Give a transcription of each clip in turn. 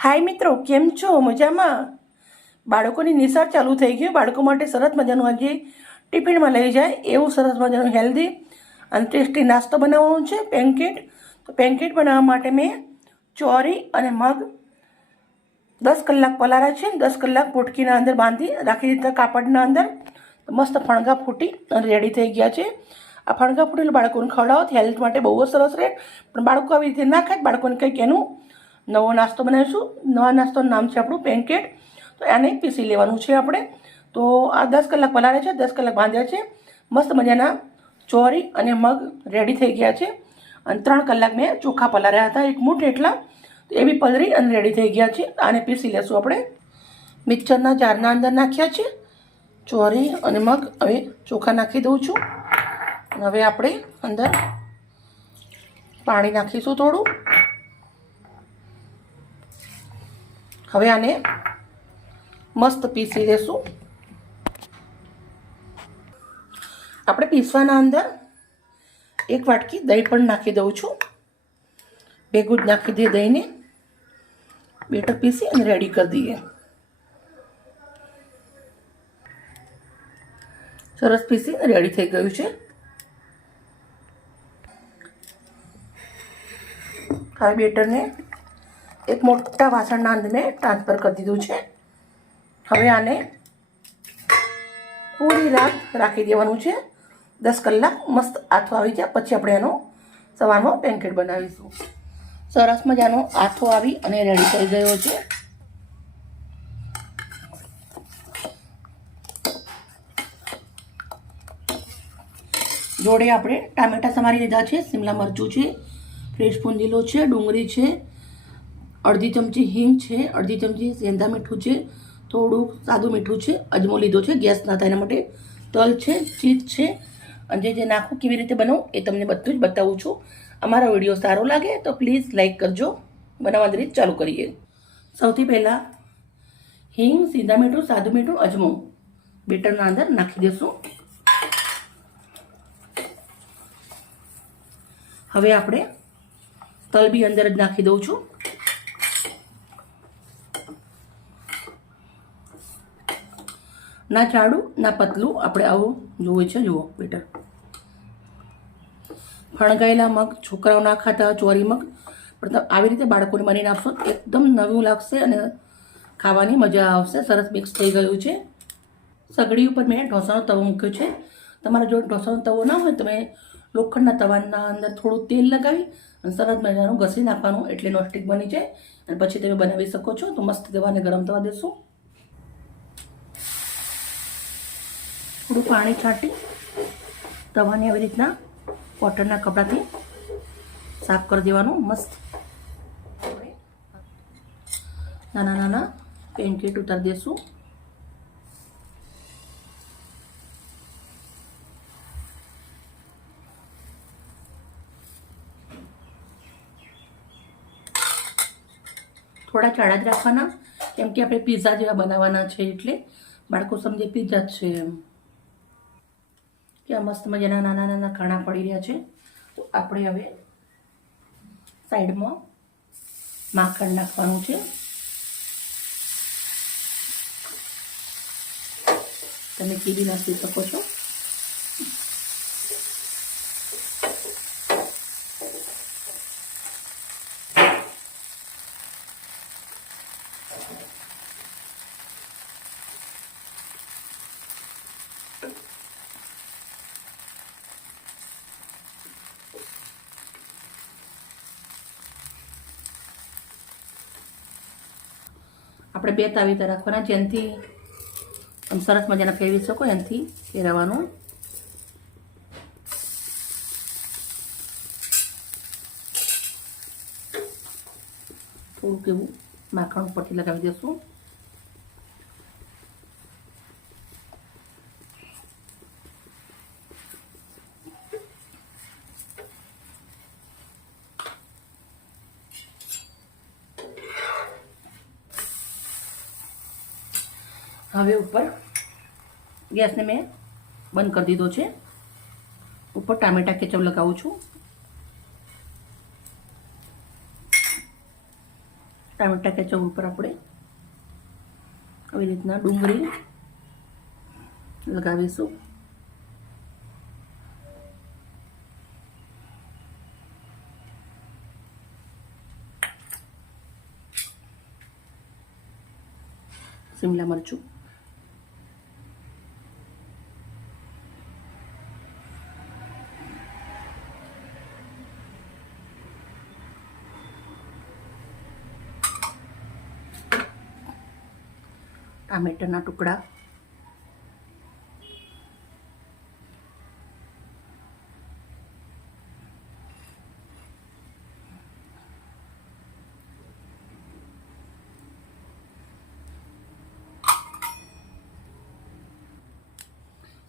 હાય મિત્રો, કેમ છો? મજામાં? બાળકોની નિશાળ ચાલુ થઈ ગયું. બાળકો માટે સરસ મજાનું આજે ટિફિનમાં લઈ જાય એવું સરસ મજાનું હેલ્ધી અને ટેસ્ટી નાસ્તો બનાવવાનો છે પેનકેટ તો પેનકેટ બનાવવા માટે મેં ચોરી અને મગ દસ કલાક પલારા છે. દસ કલાક પોટકીના અંદર બાંધી રાખી દીધા કાપડના અંદર. મસ્ત ફણગા ફૂટી અને રેડી થઈ ગયા છે. આ ફણગા ફૂટેલું બાળકોને ખવડાવો. હેલ્થ માટે બહુ સરસ રહે. પણ બાળકો આવી રીતે ના ખાય. બાળકોને કંઈક એનું નવો નાસ્તો બનાવીશું. નવા નાસ્તોનું નામ છે આપણું પેનકેટ તો આને પીસી લેવાનું છે આપણે. તો આ દસ કલાક પલાળે છે, દસ કલાક બાંધ્યા છે. મસ્ત મજાના ચોરી અને મગ રેડી થઈ ગયા છે. અને ત્રણ કલાક મેં ચોખા પલાળ્યા હતા, એક મૂઠ એટલા. એ બી પલરી અને રેડી થઈ ગયા છે. આને પીસી લેશું આપણે. મિક્સરના જારના અંદર નાખ્યા છે. ચોરી અને મગ હવે ચોખા નાખી દઉં છું. હવે આપણે અંદર પાણી નાખીશું થોડું. હવે આને મસ્ત પીસી દેશું. આપણે પીસવાના અંદર એક વાટકી દહીં પણ નાખી દઉં છું. ભેગું જ નાખી દઈએ દહીંને. બેટર પીસી અને રેડી કરી દઈએ. સરસ પીસી રેડી થઈ ગયું છે. હવે બેટરને એક મોટા વાસણના અંદર મેં ટ્રાન્સફર કરી દીધું છે. હવે આને પૂરી રાત રાખી દેવાનું છે. દસ કલાક મસ્ત આથો આવી જાય. પછી આપણે એનો સવારમાં પેનકેટ બનાવીશું. સરસ મજાનો આથો આવી અને રેડી થઈ ગયો છે. જોડે આપણે ટામેટા સમારી લીધા છે. શિમલા મરચું છે, ફ્રેશ ફુંદીલો છે, ડુંગળી છે અડધી ચમચી હિંગ છે, અડધી ચમચી સેંધા મીઠું છે, થોડું સાદું મીઠું છે, અજમો લીધો છે, ગેસ ના થાય એના માટે. તલ છે ચીજ છે, અને જે નાખું કેવી રીતે બનાવું એ તમને બધું જ બતાવું છું. અમારો વીડિયો સારો લાગે તો પ્લીઝ લાઇક કરજો. બનાવવાની રીત ચાલુ કરીએ. સૌથી પહેલાં હિંગ, સીધા મીઠું, સાદું મીઠું, અજમો. બેટરના અંદર નાખી દઈશું હવે આપણે તલ બી અંદર જ નાખી દઉં છું. ના જાડું ના પતલું. આપણે આવું જોવું છે. જુઓ બેટર ફણગાયેલા મગ, છોકરાઓ ના ખાતા, ચોરી મગ. પણ આવી રીતે બાળકોને બની નાખશો. એકદમ નવું લાગશે અને ખાવાની મજા આવશે. સરસ મિક્સ થઈ ગયું છે. સગડી ઉપર મેં ઢોસાનો તવો મૂક્યો છે. તમારા જો ઢોસાનો તવો ના હોય, તમે લોખંડના તવાના અંદર થોડું તેલ લગાવી અને સરસ મજાનું ઘસી નાખવાનું. એટલે નોસ્ટિક બની જાય. અને પછી તમે બનાવી શકો છો. તો મસ્ત તવાને ગરમ થવા દેશું. થોડું પાણી છાંટી તવાને આવી રીતના કોટનના કપડાથી સાફ કરી દેવાનું, મસ્ત. નાના નાના પેનકેટ ઉતારી દેશું. થોડા ચાળા જ રાખવાના, કેમ કે આપણે પીઝા જેવા બનાવવાના છે એટલે બાળકો સમજે પીઝા જ છે એમ. કે મસ્ત મજાના નાના નાના કાણા પડી રહ્યા છે. તો આપણે હવે સાઈડમાં માખણ નાખવાનું છે. તમે કીડી નાખી શકો છો? આપણે બે તાવીતા રાખવાના, જેનથી આમ સરસ મજાના ફેરવી શકો, એનાથી ફેરવવાનું. થોડુંક એવું માખણ ઉપરથી લગાવી દઈશું હવે ઉપર ગેસને મેં બંધ કરી દીધો છે. ઉપર ટામેટા કેચપ લગાવું છું. ટામેટા કેચઅપ ઉપર આપણે આવી રીતના ડુંગળી લગાવીશું. શિમલા મરચું. ટામેટાના ટુકડા.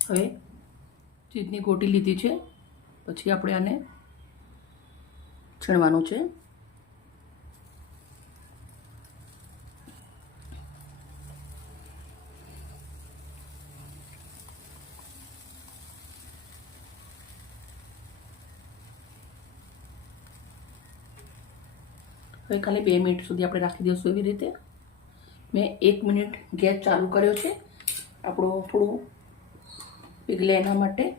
હવે ચીજની ગોટી લીધી છે. પછી આપણે આને છીણવાનું છે. ખાલી બે મિનિટ સુધી આપણે રાખી દઈશું એવી રીતે. મેં એક મિનિટ ગેસ ચાલુ કર્યો છે. આપણો થોડું પીગલે એના માટે.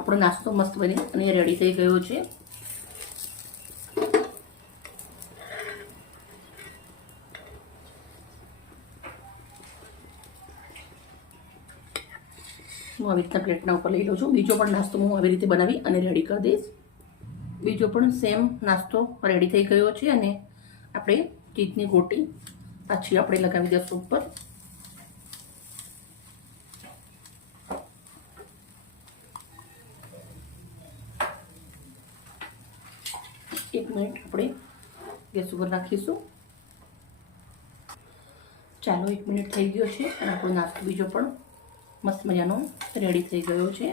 આપણો નાસ્તો મસ્ત બની અને રેડી થઈ ગયો છે. હું આવી રીતના પ્લેટના ઉપર લઈ લઉં છું. બીજો પણ નાસ્તો હું આવી રીતે બનાવી અને રેડી કરી દઈશ. બીજો પણ સેમ નાસ્તો રેડી થઈ ગયો છે અને આપણે ચીજની ગોટી પાછી આપણે લગાવી દઈશું ઉપર. એક મિનિટ આપણે ગેસ ઉપર રાખીશું. ચાલો એક મિનિટ થઈ ગયો છે અને આપણો નાસ્તો બીજો પણ મસ્ત મજાનો રેડી થઈ ગયો છે.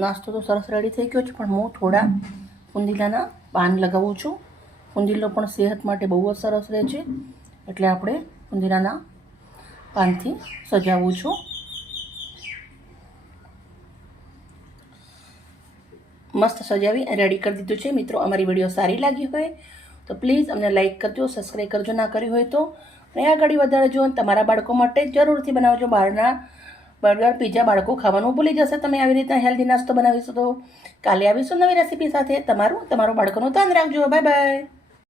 નાસ્તો તો સરસ રેડી થઈ ગયો છે, પણ હું થોડા ફુંદીલાના પાન લગાવું છું. ફુંદીલો પણ સેહત માટે બહુ જ સરસ રહે છે, એટલે આપણે ફુંદીલાના પાનથી સજાવું છું. મસ્ત સજાવી રેડી કરી દીધું છે. મિત્રો, અમારી વીડિયો સારી લાગી હોય તો પ્લીઝ અમને લાઇક કરજો સબસ્ક્રાઈબ કરજો. ના કર્યું હોય તો અને આગળ વધારજો વધારે જો તમારા બાળકો માટે જરૂરથી બનાવજો. બહારના બર્ગર પીઝા બાળકો ખાવાનું ભૂલી જશે. તમે આવી રીતના હેલ્ધી નાસ્તો બનાવીશું તો કાલે આવીશું નવી રેસીપી સાથે. તમારું તમારું બાળકોનું ધ્યાન રાખજો. Bye bye